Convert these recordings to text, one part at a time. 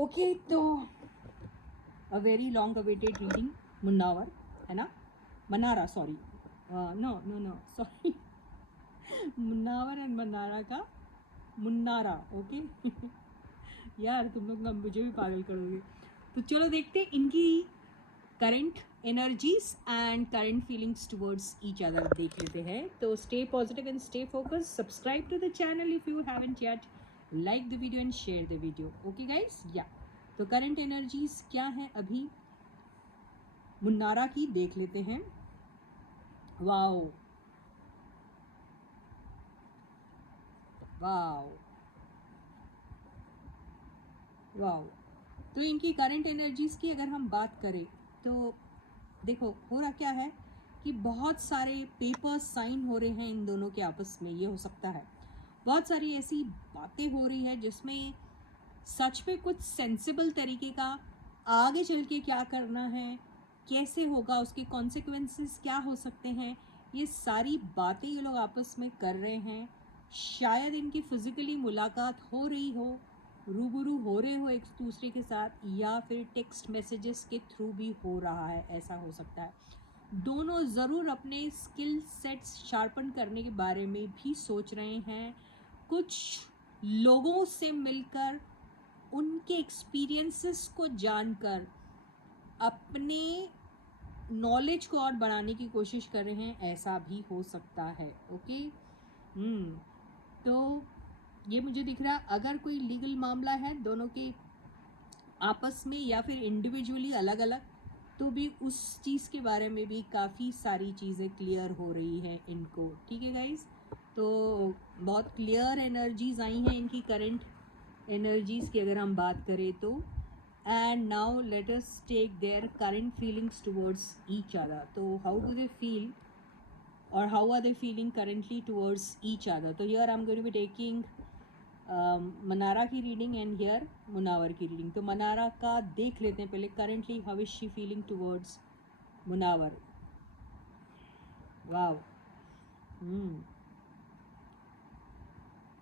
Okay, तो a very long awaited reading, Munawar, है ना? Mannara, sorry, no no no, sorry. Munawar and Mannara का मुन्नारा, ओके। यार तुम लोग ना मुझे भी पागल करोगे। तो चलो देखते इनकी current energies and current feelings towards each other देख लेते हैं। तो stay positive and stay focus, subscribe to the channel if you haven't yet, like the video and share the video, okay guys. या तो करंट एनर्जीज क्या है अभी मुन्नारा की देख लेते हैं। Wow wow wow. तो इनकी करंट एनर्जीज की अगर हम बात करें तो देखो हो रहा क्या है कि बहुत सारे पेपर्स साइन हो रहे हैं इन दोनों के आपस में, ये हो सकता है। बहुत सारी ऐसी बातें हो रही है जिसमें सच में कुछ सेंसिबल तरीके का आगे चल के क्या करना है, कैसे होगा, उसके कॉन्सिक्वेंसेस क्या हो सकते हैं, ये सारी बातें ये लोग आपस में कर रहे हैं। शायद इनकी फिजिकली मुलाकात हो रही हो, रूबरू हो रहे हो एक दूसरे के साथ, या फिर टेक्स्ट मैसेजेस के थ्रू भी हो रहा है, ऐसा हो सकता है। दोनों ज़रूर अपने स्किल सेट्स शार्पन करने के बारे में भी सोच रहे हैं। कुछ लोगों से मिलकर उनके एक्सपीरियंसेस को जानकर अपने नॉलेज को और बढ़ाने की कोशिश कर रहे हैं, ऐसा भी हो सकता है। ओके, तो ये मुझे दिख रहा, अगर कोई लीगल मामला है दोनों के आपस में या फिर इंडिविजुअली अलग अलग, तो भी उस चीज़ के बारे में भी काफ़ी सारी चीज़ें क्लियर हो रही हैं इनको। ठीक है गाइज, तो बहुत क्लियर एनर्जीज आई हैं इनकी करंट एनर्जीज की अगर हम बात करें तो। And now let us take their current feelings towards each other. तो हाउ डू दे फील और how are they feeling currently towards each other. तो here I am going to be taking Mannara की रीडिंग एंड हियर मुनावर की reading. तो मनारा का देख लेते हैं पहले, currently how is she feeling towards Munawar. Wow,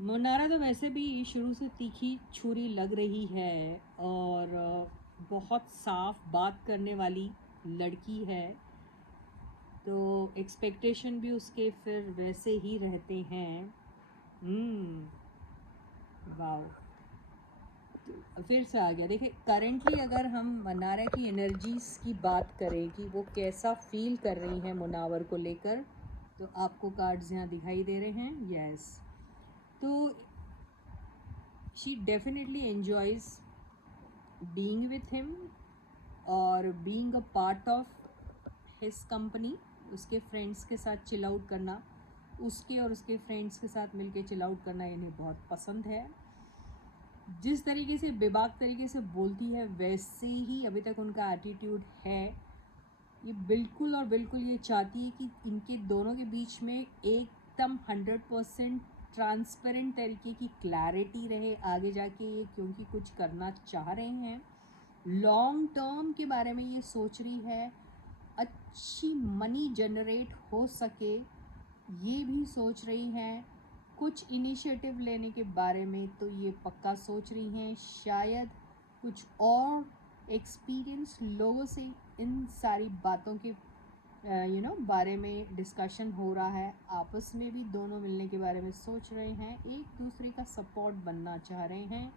Munnara तो वैसे भी शुरू से तीखी छुरी लग रही है और बहुत साफ बात करने वाली लड़की है, तो एक्सपेक्टेशन भी उसके फिर वैसे ही रहते हैं। वाव, फिर से आ गया। देखिए करेंटली अगर हम मनारा की एनर्जीज की बात करें कि वो कैसा फील कर रही हैं मुनावर को लेकर, तो आपको कार्ड्स यहाँ दिखाई दे रहे हैं। यस, तो she definitely enjoys being with him और being a part of his company. उसके फ्रेंड्स के साथ चिल आउट करना, उसके और उसके फ्रेंड्स के साथ मिलके चिल आउट करना इन्हें बहुत पसंद है। जिस तरीके से बेबाक तरीके से बोलती है वैसे ही अभी तक उनका एटीट्यूड है। ये बिल्कुल और बिल्कुल ये चाहती है कि इनके दोनों के बीच में एकदम 100% ट्रांसपेरेंट तरीके की क्लैरिटी रहे आगे जाके ये, क्योंकि कुछ करना चाह रहे हैं। लॉन्ग टर्म के बारे में ये सोच रही है, अच्छी मनी जनरेट हो सके ये भी सोच रही हैं। कुछ इनिशिएटिव लेने के बारे में तो ये पक्का सोच रही हैं। शायद कुछ और एक्सपीरियंस लोगों से इन सारी बातों के बारे में डिस्कशन हो रहा है। आपस में भी दोनों मिलने के बारे में सोच रहे हैं, एक दूसरे का सपोर्ट बनना चाह रहे हैं,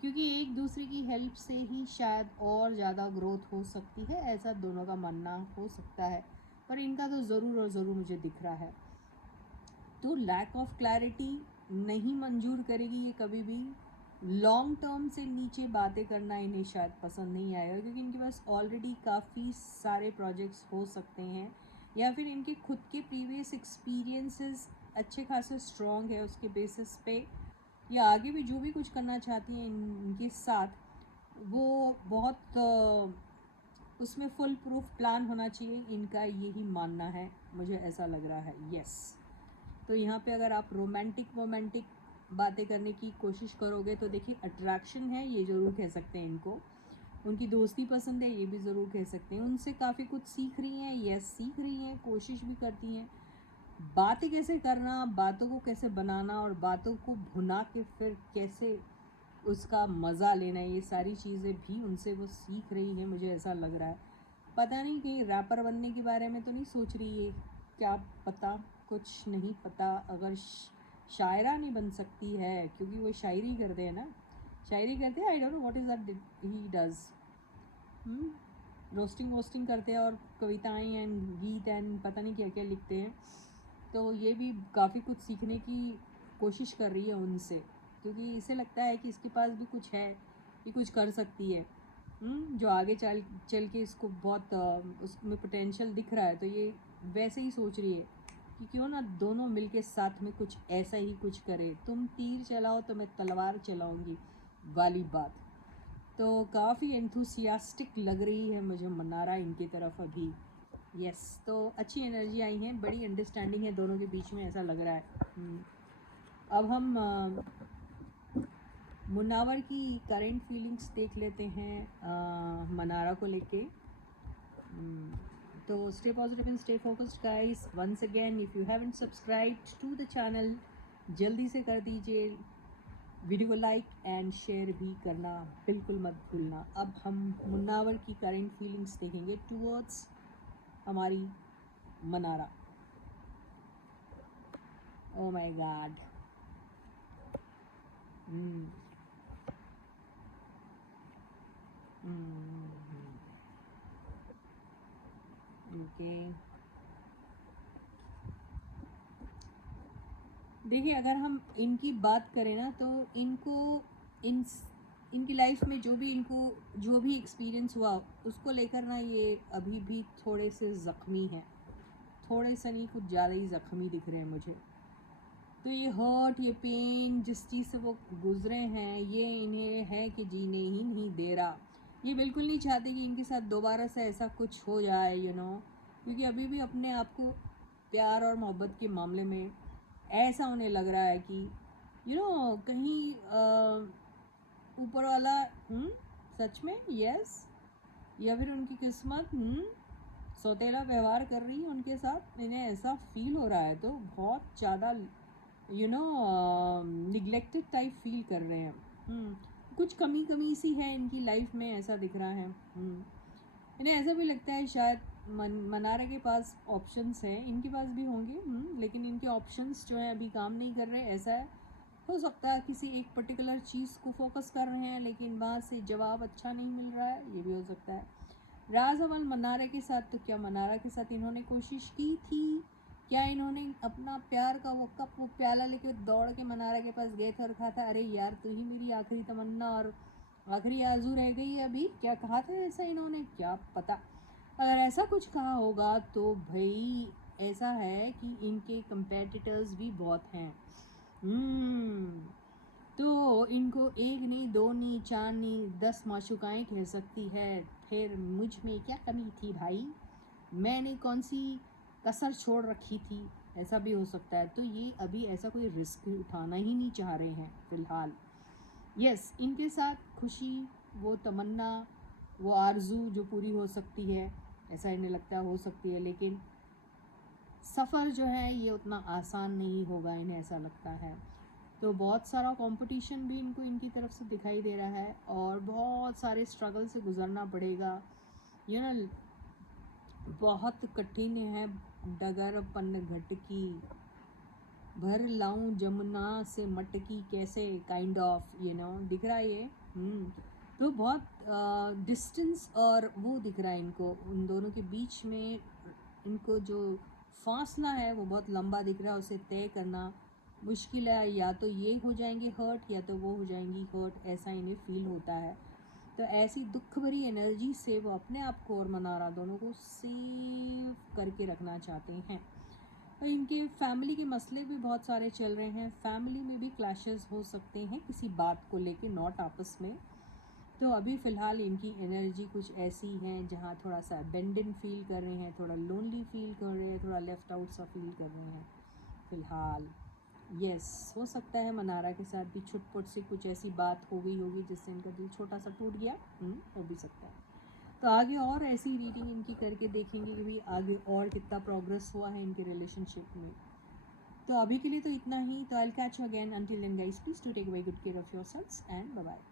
क्योंकि एक दूसरे की हेल्प से ही शायद और ज़्यादा ग्रोथ हो सकती है, ऐसा दोनों का मानना हो सकता है। पर इनका तो ज़रूर और ज़रूर मुझे दिख रहा है। तो लैक ऑफ क्लैरिटी नहीं मंजूर करेगी ये कभी भी। लॉन्ग टर्म से नीचे बातें करना इन्हें शायद पसंद नहीं आएगा, क्योंकि इनके पास ऑलरेडी काफ़ी सारे प्रोजेक्ट्स हो सकते हैं, या फिर इनके खुद के प्रीवियस एक्सपीरियंसेस अच्छे खासे स्ट्रॉन्ग है, उसके बेसिस पे या आगे भी जो भी कुछ करना चाहती हैं इनके साथ वो बहुत उसमें फुल प्रूफ प्लान होना चाहिए, इनका यही मानना है, मुझे ऐसा लग रहा है। यस, तो यहाँ पे अगर आप रोमांटिक बातें करने की कोशिश करोगे तो देखिए अट्रैक्शन है, ये ज़रूर कह सकते हैं इनको। उनकी दोस्ती पसंद है, ये भी ज़रूर कह सकते हैं। उनसे काफ़ी कुछ सीख रही हैं, यस सीख रही हैं, कोशिश भी करती हैं। बातें कैसे करना, बातों को कैसे बनाना और बातों को भुना के फिर कैसे उसका मज़ा लेना है, ये सारी चीज़ें भी उनसे वो सीख रही हैं, मुझे ऐसा लग रहा है। पता नहीं कहीं रैपर बनने के बारे में तो नहीं सोच रही है, क्या पता, कुछ नहीं पता। अगर शायरा नहीं बन सकती है, क्योंकि वो शायरी करते हैं ना, शायरी करते हैं। I don't know what is that he does, roasting वोस्टिंग करते हैं और कविताएं एंड गीत एंड पता नहीं क्या क्या लिखते हैं। तो ये भी काफ़ी कुछ सीखने की कोशिश कर रही है उनसे, क्योंकि इसे लगता है कि इसके पास भी कुछ है, ये कुछ कर सकती है। जो आगे चल चल के इसको बहुत उसमें पोटेंशियल दिख रहा है, तो ये वैसे ही सोच रही है कि क्यों ना दोनों मिलके साथ में कुछ ऐसा ही कुछ करें, तुम तीर चलाओ तो मैं तलवार चलाऊंगी वाली बात। तो काफ़ी एंथुसियास्टिक लग रही है मुझे मनारा इनकी तरफ अभी। यस, तो अच्छी एनर्जी आई है, बड़ी अंडरस्टैंडिंग है दोनों के बीच में, ऐसा लग रहा है। अब हम मुनावर की करेंट फीलिंग्स देख लेते हैं मनारा को लेके। तो stay positive and stay focused guys. Once again, if you haven't subscribed to the channel, जल्दी से कर दीजिए। वीडियो को लाइक एंड शेयर भी करना बिल्कुल मत भूलना। अब हम मुनावर की करेंट फीलिंग्स देखेंगे टुवर्ड्स हमारी Mannara. Oh my God. Okay, देखिए अगर हम इनकी बात करें ना, तो इनको इनकी लाइफ में जो भी एक्सपीरियंस हुआ उसको लेकर ना, ये अभी भी थोड़े से ज़ख्मी हैं, थोड़े से नहीं कुछ ज़्यादा ही ज़ख्मी दिख रहे हैं मुझे। तो ये हर्ट, ये पेन जिस चीज़ से वो गुजरे हैं, ये इन्हें है कि जीने ही नहीं दे रहा। ये बिल्कुल नहीं चाहते कि इनके साथ दोबारा से ऐसा कुछ हो जाए, क्योंकि अभी भी अपने आप को प्यार और मोहब्बत के मामले में ऐसा उन्हें लग रहा है कि कहीं ऊपर वाला सच में यस, या फिर उनकी किस्मत सौतेला व्यवहार कर रही है उनके साथ, इन्हें ऐसा फील हो रहा है। तो बहुत ज़्यादा निगलेक्टेड टाइप फील कर रहे हैं। कुछ कमी सी है इनकी लाइफ में, ऐसा दिख रहा है। इन्हें ऐसा भी लगता है शायद मनारा के पास ऑप्शंस हैं, इनके पास भी होंगे, लेकिन इनके ऑप्शंस जो हैं अभी काम नहीं कर रहे। ऐसा है, हो सकता है किसी एक पर्टिकुलर चीज़ को फोकस कर रहे हैं, लेकिन वहाँ से जवाब अच्छा नहीं मिल रहा है, ये भी हो सकता है। राज अमन मनारा के साथ, तो क्या मनारा के साथ इन्होंने कोशिश की थी? क्या इन्होंने अपना प्यार का वो कप, वो प्याला लेके दौड़ के मनारा के पास गए थे और कहा था, अरे यार तू ही मेरी आखिरी तमन्ना और आखिरी आरज़ू रह गई है अभी? क्या कहा था ऐसा इन्होंने? क्या पता। अगर ऐसा कुछ कहा होगा तो भाई ऐसा है कि इनके कंपेटिटर्स भी बहुत हैं। तो इनको एक नहीं, दो नहीं, चार नहीं, 10 माशुकाएँ कह सकती है। फिर मुझ में क्या कमी थी भाई? मैंने कौन सी कसर छोड़ रखी थी? ऐसा भी हो सकता है। तो ये अभी ऐसा कोई रिस्क उठाना ही नहीं चाह रहे हैं फ़िलहाल। यस, इनके साथ खुशी, वो तमन्ना, वो आरज़ू जो पूरी हो सकती है, ऐसा इन्हें लगता है हो सकती है, लेकिन सफ़र जो है ये उतना आसान नहीं होगा, इन्हें ऐसा लगता है। तो बहुत सारा कंपटीशन भी इनको इनकी तरफ से दिखाई दे रहा है और बहुत सारे स्ट्रगल से गुजरना पड़ेगा। बहुत कठिन है डगर पन घटकी, भर लाऊं जमुना से मटकी कैसे, काइंड ऑफ दिख रहा है ये। तो बहुत डिस्टेंस और वो दिख रहा है इनको, उन दोनों के बीच में इनको जो फासला है वो बहुत लंबा दिख रहा है, उसे तय करना मुश्किल है। या तो ये हो जाएंगे हर्ट, या तो वो हो जाएंगी हर्ट, ऐसा इन्हें फील होता है। तो ऐसी दुख भरी एनर्जी से वो अपने आप को और मनारा दोनों को सेव करके रखना चाहते हैं। तो इनके फैमिली के मसले भी बहुत सारे चल रहे हैं, फैमिली में भी क्लैशेस हो सकते हैं किसी बात को लेके, नॉट आपस में। तो अभी फ़िलहाल इनकी एनर्जी कुछ ऐसी है जहाँ थोड़ा सा अबेंडन फील कर रहे हैं, थोड़ा लोनली फील कर रहे हैं, थोड़ा लेफ़्ट आउट सा फील कर रहे हैं फ़िलहाल। यस, हो सकता है मनारा के साथ भी छुटपुट सी कुछ ऐसी बात हो गई होगी जिससे इनका दिल छोटा सा टूट गया, हो भी सकता है। तो आगे और ऐसी रीडिंग इनकी करके देखेंगे कि भाई आगे और कितना प्रोग्रेस हुआ है इनके रिलेशनशिप में। तो अभी के लिए तो इतना ही. तो I will catch you again. Until then guys, please to take very good care of yourselves and bye bye.